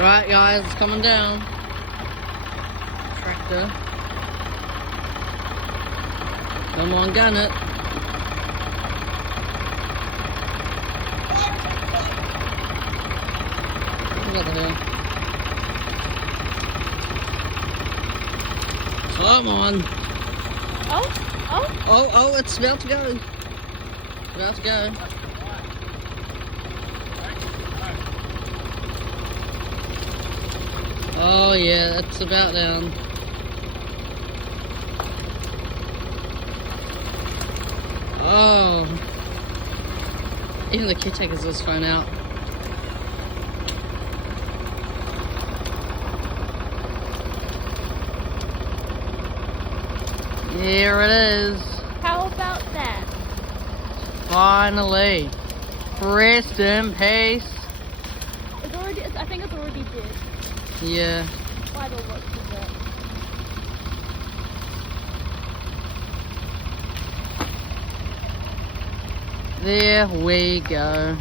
Right, guys, it's coming down. Tractor. Come on, gun it. What the hell? Come on. Oh, it's about to go. It's about to go. Oh yeah, it's about down. Oh. Even the caretaker's just phone out. Here it is. How about that? Finally. Rest in peace. It's already. I think it's already dead. Yeah. By the looks of it. There we go.